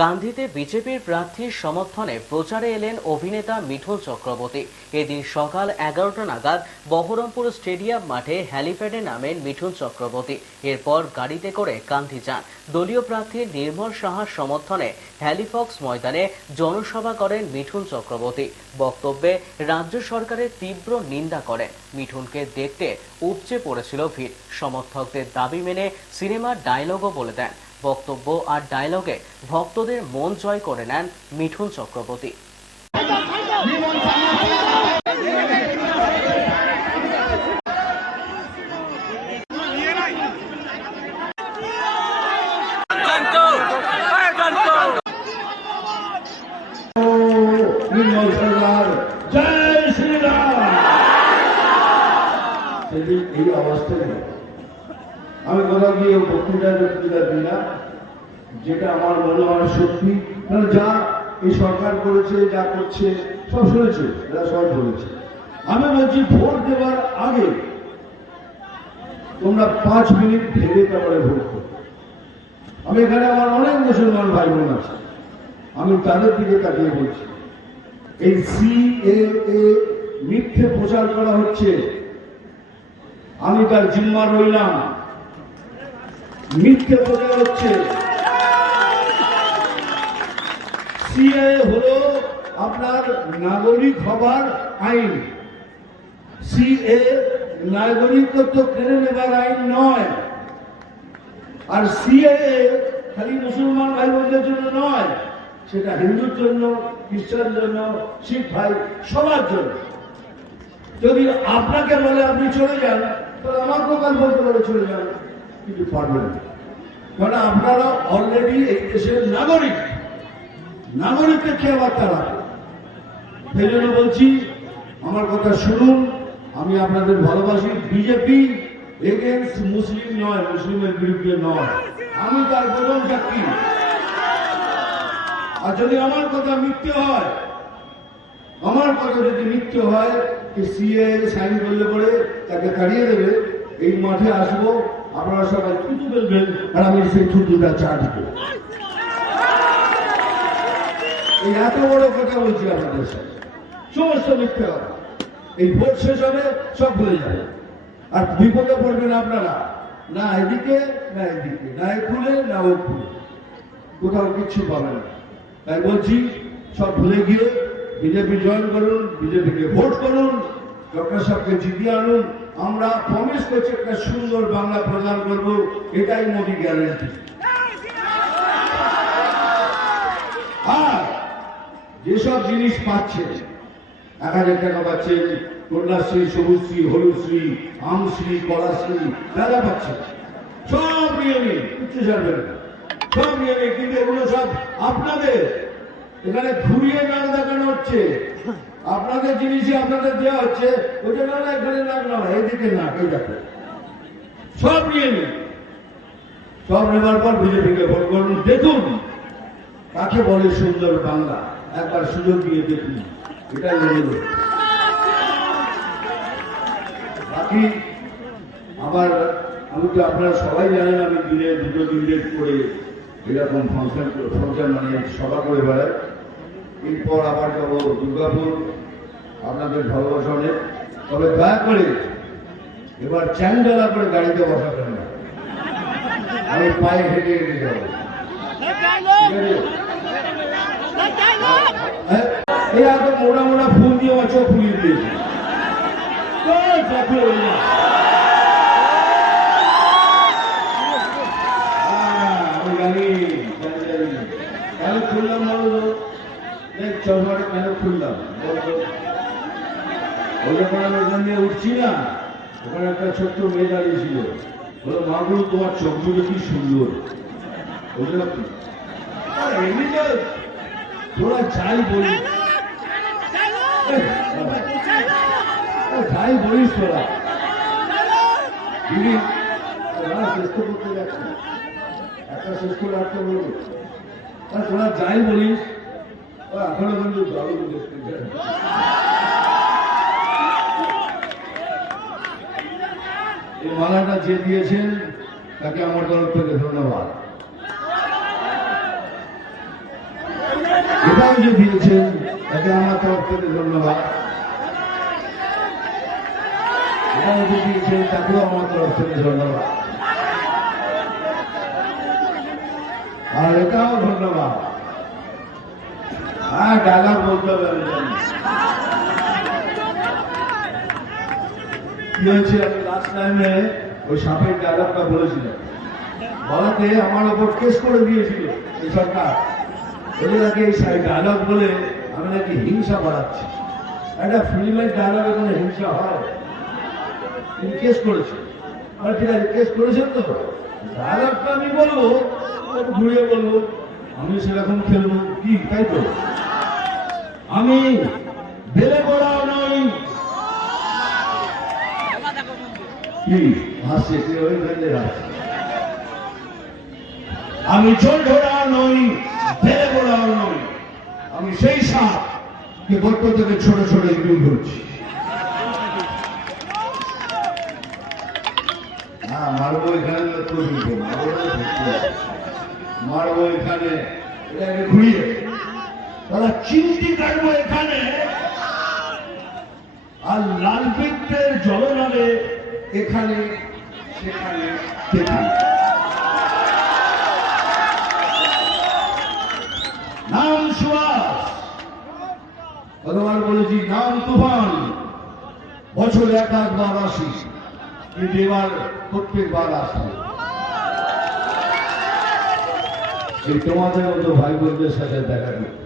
কান্ধিতে বিজেপির প্রার্থীর সমর্থনে প্রচারে এলেন অভিনেতা মিঠুন চক্রবর্তী। এদিন সকাল এগারোটা নাগাদ বহরমপুর স্টেডিয়াম মাঠে হ্যালিপ্যাডে নামেন মিঠুন চক্রবর্তী। এরপর গাড়িতে করে কান্ধি যান। দলীয় প্রার্থী নির্মল সাহার সমর্থনে হ্যালিফক্স ময়দানে জনসভা করেন মিঠুন চক্রবর্তী। বক্তব্যে রাজ্য সরকারের তীব্র নিন্দা করেন। মিঠুনকে দেখতে উপচে পড়েছিল ভিড়। সমর্থকদের দাবি মেনে সিনেমার ডায়লগও বলে দেন। বক্তব্য আর ডায়লগে ভক্তদের মন জয় করে নেন মিঠুন চক্রবর্তী নির্মল সরকার জয় শ্রীরাম সেদিন এই অবস্থা নেই আমি কোথাও গিয়ে বক্তৃতা বক্তৃতা দিই না। যেটা আমার মনে হয় সত্যি। কারণ যা এই সরকার করেছে, যা করছে, সব শুনেছে এরা সবাই বলেছে। আমি বলছি, ভোট দেওয়ার আগে তোমরা পাঁচ মিনিট ভেবে তারপরে ভোট করো। আমি এখানে আমার অনেক মুসলমান ভাই বোন আছে। আমি তাদের দিকে তাকিয়ে বলছি। এই সি এ মিথ্যে প্রচার করা হচ্ছে। আমি তার জিম্মা রইলাম। মিথ্যে প্রচার হচ্ছে। সিএ হলো আপনার নাগরিক হবার আইন। সিএ নাগরিকত্ব কেড়ে নেবার আইন নয়। আর সিএ খালি মুসলমান ভাই বোনদের জন্য নয়, সেটা হিন্দুর জন্য খ্রিস্টান জন্য, শিখ ভাই, সবার জন্য। যদি আপনাকে বলে আপনি চলে যান, তাহলে আমার দোকান বলতে পারে চলে যান, কিন্তু পারবেন না। কারণ আপনারা অলরেডি এই দেশের নাগরিক। নাগরিককে কে আবার তারা সেই জন্য বলছি, আমার কথা শুনুন, আমি আপনাদের ভালোবাসি। বিজেপি এগেনস্ট মুসলিম নয় মুসলিমের বিরুদ্ধে নয়। আমি তার প্রথম চাকরি আর যদি আমার কথা মিথ্যে হয়, আমার কথা যদি মিথ্যে হয় সিএ সাইন করলে পরে তাকে তাড়িয়ে দেবে। এই মাঠে আসব। আপনারা সবাই থুতু ফেলবেন আর আমি সেই থুতুটা চা দিব এই এত বড় কথা বলছি আপনাদের সাথে সমস্ত মিথ্যে কথা। এই ভোট শেষ হবে, সব ভুলে যাবে। আর বিপদে পড়বেন আপনারা। না এদিকে না এদিকে। না এ খুলে, না ও খুলে। কোথাও কিচ্ছু পাবেন না। তাই বলছি, সব ভুলে গিয়ে বিজেপি জয়েন করুন, বিজেপিকে ভোট করুন, ডক্টর সাহেবকে জিতিয়ে আনুন। আমরা প্রমিস করছি একটা সুন্দর বাংলা প্রদান করব, এটাই মোদী গ্যারেন্টি আর যেসব জিনিস পাচ্ছে, এক হাজার টাকা পাচ্ছেন কন্যাশ্রী, সবুজশ্রী হলুশ্রী আমশ্রী, কলাশ্রী দাদা পাচ্ছেন সব নিয়ে নিন, কিচ্ছু সব নিয়ে নিন, কিন্তু এগুলো সব আপনাদের। এখানে ঘুরিয়ে গান দেখানো হচ্ছে। আপনাদের জিনিসই আপনাদের দেওয়া হচ্ছে ওইটা না না এখানে নাক না এইদিকে না এই দেখো। সব নিয়ে নিন। সব নেবার পর বিজেপিকে ভোট করুন, দেখুন। কাকে বলে সুন্দর বাংলা? একবার সুযোগ দিয়ে দেখুন। এটাই অনুরোধ বাকি, আমার, আমি তো আপনারা সবাই জানেন আমি দিনে দুটো দিনের করে এরকম ফাংশন ফাংশন মানে সভা করে বেড়াই। এরপর আবার যাব দুর্গাপুর। আপনাদের ভালোবাসা অনেক। তবে দয়া করে এবার চ্যাংডালা করে গাড়িতে বসাবেন না। আমি পায়ে হেঁটে হেঁটে যাব। মোড়া মোড়া ফুল দিয়ে আমার চোখ ফুলিয়ে দিয়েছে কই চাকরি হলো না? হ্যাঁ, আমি জানি, জানি, জানি। কেন খুললাম বলো তো? দেখ, চশমাটা কেন খুললাম বলো তো? ওই যখন আমি ওখান দিয়ে উঠছি না ওখানে একটা ছোট্ট মেয়ে দাঁড়িয়ে ছিল। বলো মাগুর তোমার চোখ দুটো কি সুন্দর? বুঝলাম এমনিতে তোরা যাই বলি যাই বলিস তোরা। দিদি তোরা শেষ করতে যাচ্ছে। একটা শেষ করে একটা বলব। তোরা যাই বলিস। এখনও কিন্তু দারুণ দেখতে মালাটা যে দিয়েছেন, তাকে আমার তরফ থেকে ধন্যবাদ। এটাও যে দিয়েছেন, তাকে আমার তরফ থেকে ধন্যবাদ। এটাও যে দিয়েছেন, তাকেও আমার তরফ থেকে ধন্যবাদ। আর এটাও ধন্যবাদ। হ্যাঁ ডায়লগ বলতে হবে আমি জানি। কি হয়েছে আমি লাস্ট টাইমে ওই সাপের ডায়লগটা বলেছিলাম বলাতে আমার ওপর কেস করে দিয়েছিল এই সরকার। বলে নাকি এই ডায়লগ বলে আমি নাকি হিংসা বাড়াচ্ছি। একটা ফিল্মের হিংসা হয়? কেস ঠিক আছে কেস করেছেন তো। ডায়লগটা আমি বলব ঘুরিয়ে বলব আমি সেরকম খেলব কি? তাই তো? আমি বেলে পড়াও নই কি কে আমি চোর ধরা নই, ফেলে পড়াও নই। আমি সেই সাপ যে গর্ত থেকে ছোট ছোট ইঁদুর ধরছি না, মারবো এখানে মারবো এখানে ঘুরিয়ে এখানে। আর লাল জলনালে এখানে, সেখানে সেখানে। নাম সুয়াস কতবার বলেছি, নাম তুফান। বছর এক একবার আসি, কিন্তু এবার প্রত্যেকবার আসি। এই তোমাদের মতো ভাই বোনদের সাথে দেখা করতে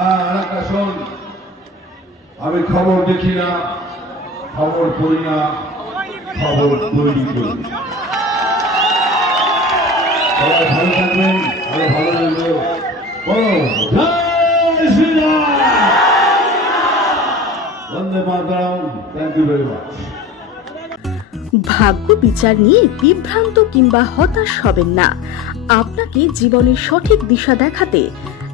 আর একটা শোন, আমি খবর দেখি না। খবর পড়ি না, খবর তৈরি করি। সবাই ভালো থাকবেন, আরও ভালো বন্দে থ্যাংক ইউ ভেরি মাচ ভাগ্য বিচার নিয়ে বিভ্রান্ত কিংবা হতাশ হবেন না। আপনাকে জীবনের সঠিক দিশা দেখাতে